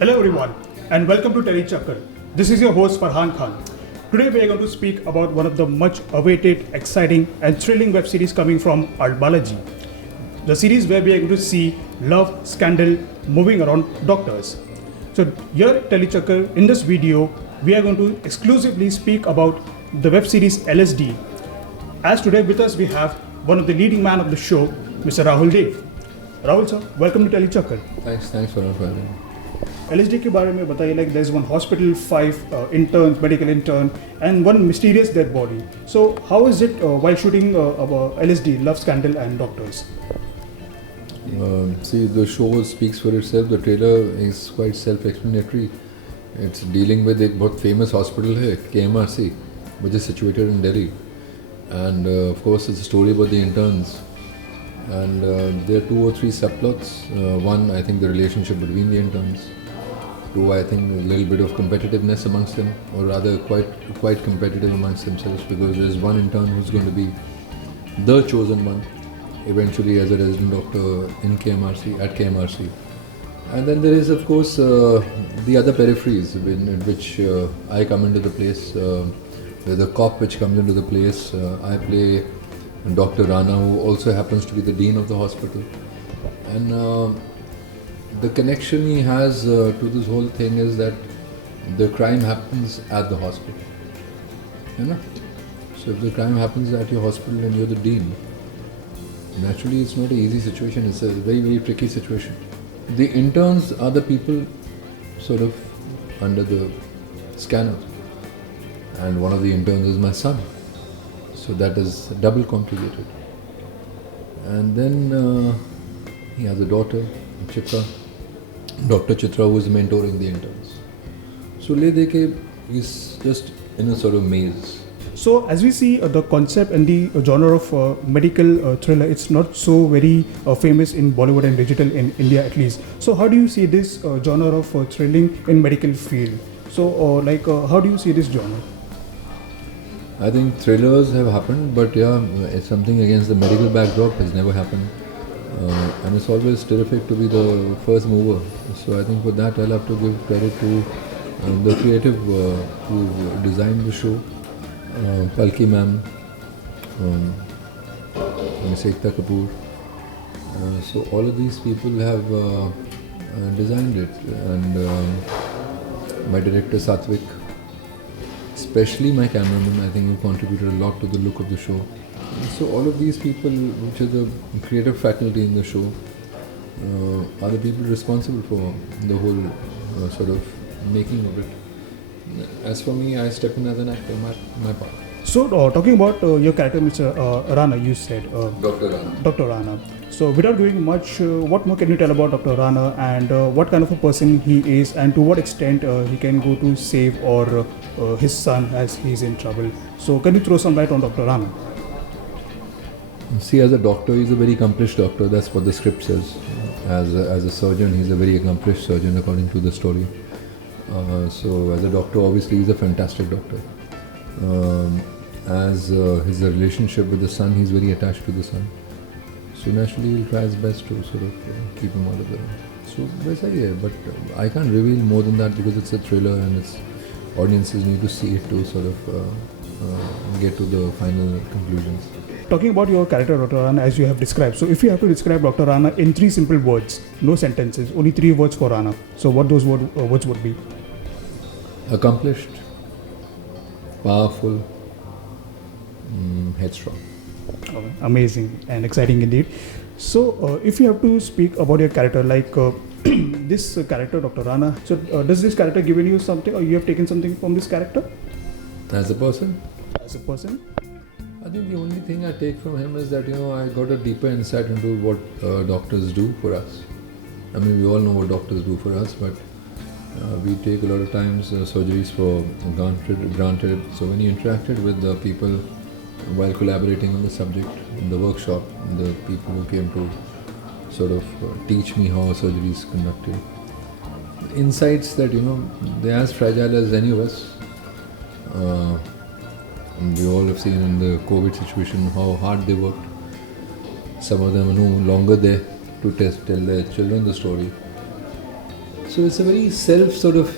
Hello everyone and welcome to Tele Chakkar. This is your host Farhan Khan. Today we are going to speak about one of the much awaited, exciting and thrilling web series coming from Art Balaji. The series where we are going to see love, scandal, moving around doctors. So here at Tele Chakkar, in this video, we are going to exclusively speak about the web series LSD. As today with us we have one of the leading man of the show, Mr. Rahul Dev. Rahul sir, welcome to Tele Chakkar. Thanks for having me. LSD के बारे में बताइए, like there's one hospital, 5 interns, medical intern, and one mysterious dead body. So how is it while shooting LSD, love scandal and doctors? See, the show speaks for itself. The trailer is quite self-explanatory. It's dealing with a very famous hospital here, KMRC, which is situated in Delhi. And of course, it's a story about the interns. And there are 2 or 3 subplots. One, I think the relationship between the interns. 2, I think a little bit of competitiveness amongst them, or rather quite competitive amongst themselves, because there's one intern who's going to be the chosen one eventually as a resident doctor in KMRC, at KMRC. And then there is of course the other peripheries in which I come into the place. There's a cop which comes into the place. I play Dr. Rana, who also happens to be the dean of the hospital. And the connection he has to this whole thing is that the crime happens at the hospital. You know? So if the crime happens at your hospital and you're the dean, naturally it's not an easy situation, it's a very, very tricky situation. The interns are the people sort of under the scanner. And one of the interns is my son. So that is double complicated. And then he has a daughter, Chitra. Dr. Chitra, who is mentoring the interns. So Le Deke is just in a sort of maze. So as we see the concept and the genre of medical thriller, it's not so very famous in Bollywood and digital in India at least. So how do you see this genre of thrilling in medical field? So how do you see this genre? I think thrillers have happened, but yeah, it's something against the medical backdrop has never happened. And it's always terrific to be the first mover. So I think for that I'll have to give credit to the creative who designed the show, Palki ma'am, Ms. Ekta Kapoor. So all of these people have designed it, and my director Satvik, especially my cameraman, I think who contributed a lot to the look of the show. So all of these people, which are the creative faculty in the show, are the people responsible for the whole sort of making of it. As for me, I step in as an actor, my part. So talking about your character, Mr. Rana, you said. Dr. Rana. Dr. Rana. So without giving much, what more can you tell about Dr. Rana and what kind of a person he is and to what extent he can go to save or his son as he's in trouble? So can you throw some light on Dr. Rana? See, as a doctor, he's a very accomplished doctor. That's what the script says. As a surgeon, he's a very accomplished surgeon according to the story. So as a doctor, obviously, he's a fantastic doctor. As his relationship with the son, he's very attached to the son. So naturally, he'll try his best to sort of keep him out of the. So वैसा ही है, but I can't reveal more than that because it's a thriller and it's audiences need to see it to sort of get to the final conclusions. Talking about your character, Dr. Rana, as you have described. So if you have to describe Dr. Rana in 3 simple words, no sentences, only 3 words for Rana. So what those words would be? Accomplished, powerful, headstrong. Amazing and exciting indeed. So if you have to speak about your character, like this character, Dr. Rana, so does this character given you something or you have taken something from this character? As a person? As a person? I think the only thing I take from him is that, I got a deeper insight into what doctors do for us. I mean, we all know what doctors do for us, but we take a lot of times surgeries for granted. So when he interacted with the people while collaborating on the subject in the workshop, the people who came to sort of teach me how surgery is conducted, insights that, they're as fragile as any of us. And we all have seen in the COVID situation how hard they worked. Some of them are no longer there to tell their children the story. So it's a very self sort of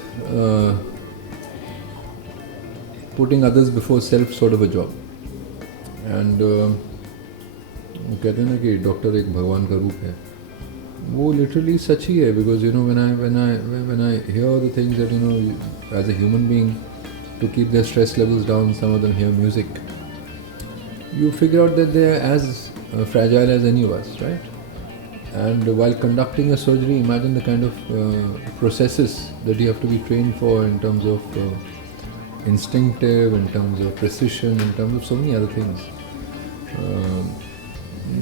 putting others before self sort of a job. And कहते हैं ना कि doctor एक भगवान का रूप है, वो लिटरली सच ही है. Because you know when I hear the things that, you know, as a human being, to keep their stress levels down, some of them hear music. You figure out that they are as fragile as any of us, right? And while conducting a surgery, imagine the kind of processes that you have to be trained for in terms of instinctive, in terms of precision, in terms of so many other things.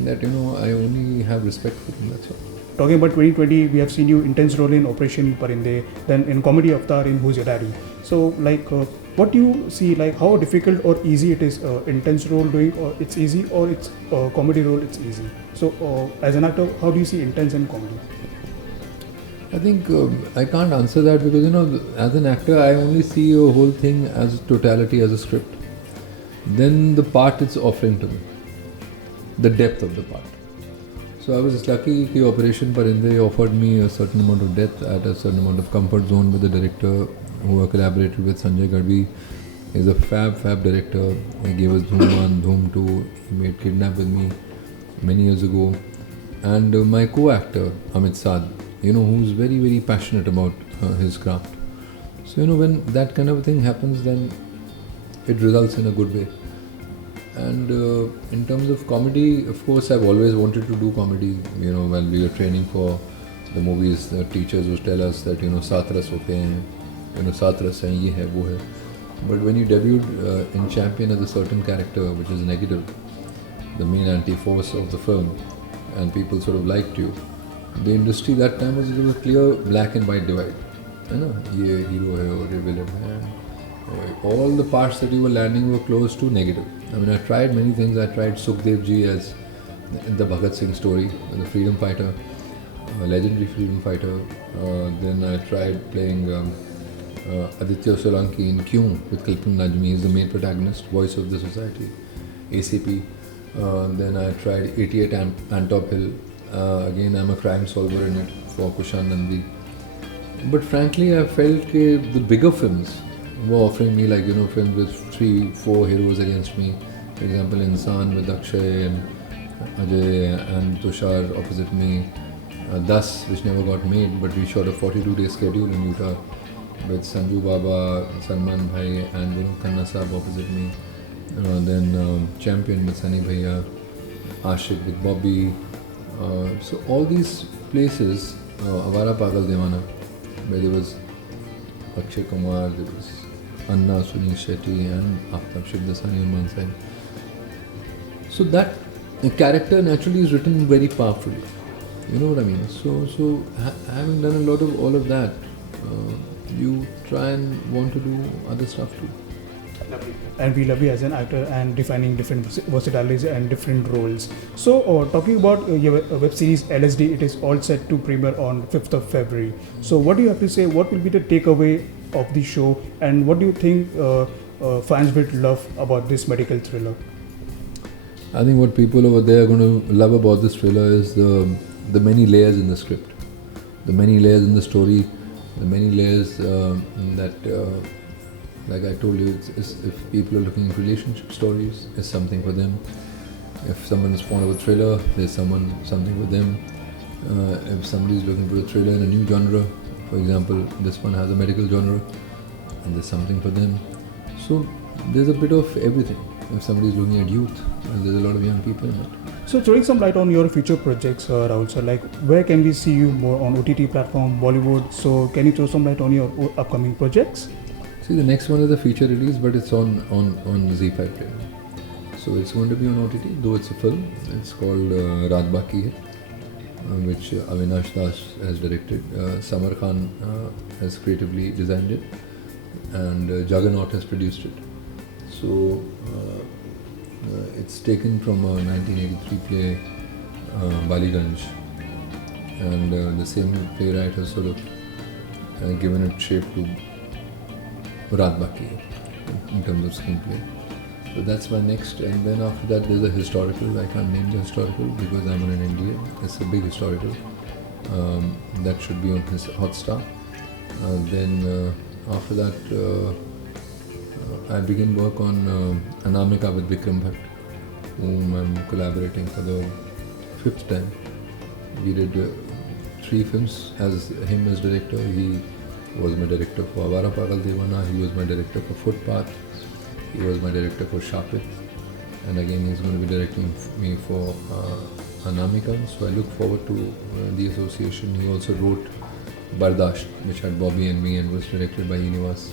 That, you know, I only have respect for them, that's all. Talking about 2020, we have seen you intense role in Operation Parinde, then in comedy Avatar in Who's Your Daddy. So like what do you see, like how difficult or easy it is intense role doing, or it's easy, or it's comedy role it's easy? So as an actor, how do you see intense and comedy? I think I can't answer that because, you know, as an actor I only see a whole thing as totality, as a script. Then the part it's offering to me, the depth of the part. So I was lucky that Operation Parinde offered me a certain amount of depth at a certain amount of comfort zone with the director who I collaborated with, Sanjay Gadvi. He's a fab director. He gave us Dhoom 1, Dhoom 2. He made Kidnap with me many years ago. And my co-actor, Amit Saad, you know, who's very passionate about his craft. So, you know, when that kind of thing happens, then it results in a good way. And in terms of comedy, of course, I've always wanted to do comedy. You know, when we were training for the movies, the teachers would tell us that, you know, सात रस होते हैं, you know, सात रस हैं, ये है, वो है. But when you debuted in Champion as a certain character, which is negative, the main anti-force of the film, and people sort of liked you, the industry that time was, there was a clear black and white divide. You know, ये hero है और ये villain है. All the parts that you were landing were close to negative. I mean, I tried many things. I tried Sukhdev ji as in the Bhagat Singh story, the freedom fighter, a legendary freedom fighter. Then I tried playing Aditya Solanki in Kyun with Kalpan Najmi. He's the main protagonist, voice of the society, ACP. Then I tried 88 Antop Hill. Again, I'm a crime solver in it for Kushan Nandi. But frankly, I felt that the bigger films were offering me, like, you know, films with 3-4 heroes against me. For example, Insan with Akshay and Ajay and Tushar opposite me. Das, which never got made, but we shot a 42-day schedule in Utah with Sanju Baba, Salman Bhai and Vinod Khanna Saab opposite me. Then Champion with Sunny Bhaiya, Ashik with Bobby. So all these places, Avara Pagal Devana, where there was Akshay Kumar, there was Anna, Sunil Shetty and Aftab Shivdasani on one side. So that character naturally is written very powerfully. You know what I mean? So having done a lot of all of that, you try and want to do other stuff too. And we love you as an actor and defining different versatilities and different roles. So talking about your web series LSD, it is all set to premiere on 5th of February. So what do you have to say? What will be the takeaway of the show, and what do you think fans would love about this medical thriller? I think what people over there are going to love about this thriller is the many layers in the script, the many layers in the story, the many layers that, like I told you, if people are looking at relationship stories, it's something for them. If someone is fond of a thriller, there's something for them. If somebody is looking for a thriller in a new genre, for example, this one has a medical genre, and there's something for them. So there's a bit of everything. If somebody is looking at youth, there's a lot of young people in it. So throwing some light on your future projects, Rahul, so like where can we see you more on OTT platform, Bollywood? So can you throw some light on your upcoming projects? See, the next one is a feature release, but it's on ZEE5 Play. So it's going to be on OTT, though it's a film. It's called Raat Baki Hai, which Avinash Das has directed. Samar Khan has creatively designed it, and Juggernaut has produced it. So it's taken from a 1983 play, Baliganj, and the same playwright has sort of given it shape to Raat Baki Hai in terms of screenplay. So that's my next, and then after that there's a historical. I can't name the historical because I'm on an NDA. It's a big historical that should be on his Hotstar. Then after that, I began work on Anamika with Vikram Bhatt, whom I'm collaborating for the 5th time. We did 3 films as him as director. He was my director for Avara Pagal Devana, he was my director for Footpath, he was my director for Shapit, and again he's going to be directing me for Anamika. So I look forward to the association. He also wrote Bardasht, which had Bobby and me and was directed by Univas.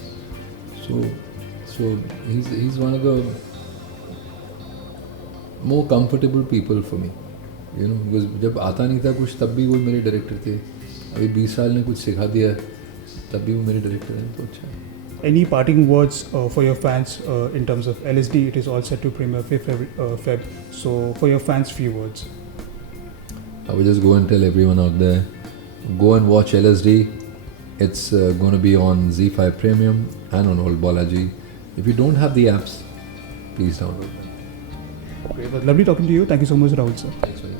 So he's one of the more comfortable people for me, you know, because जब आता नहीं था कुछ तब भी वो मेरे director थे. अभी 20 साल ने कुछ सिखा दिया तब भी वो मेरे डायरेक्टर हैं, तो अच्छा है. Any parting words for your fans in terms of LSD? It is all set to premiere Feb. So for your fans, few words. I will just go and tell everyone out there, go and watch LSD. It's going to be on ZEE5 Premium and on Old Balaji. If you don't have the apps, please download them. Great. It was lovely talking to you. Thank you so much, Rahul sir. Thanks very much.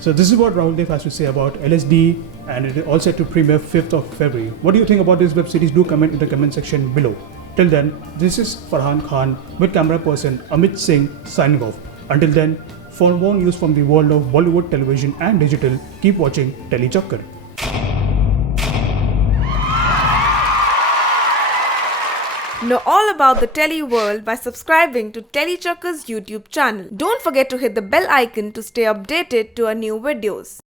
So this is what Rahul Dev has to say about LSD, and it is all set to premiere 5th of February. What do you think about this web series? Do comment in the comment section below. Till then, this is Farhan Khan with camera person Amit Singh signing off. Until then, for more news from the world of Bollywood television and digital, keep watching Teli Chakkar. Know all about the Tele world by subscribing to Teli Chakkar's YouTube channel. Don't forget to hit the bell icon to stay updated to our new videos.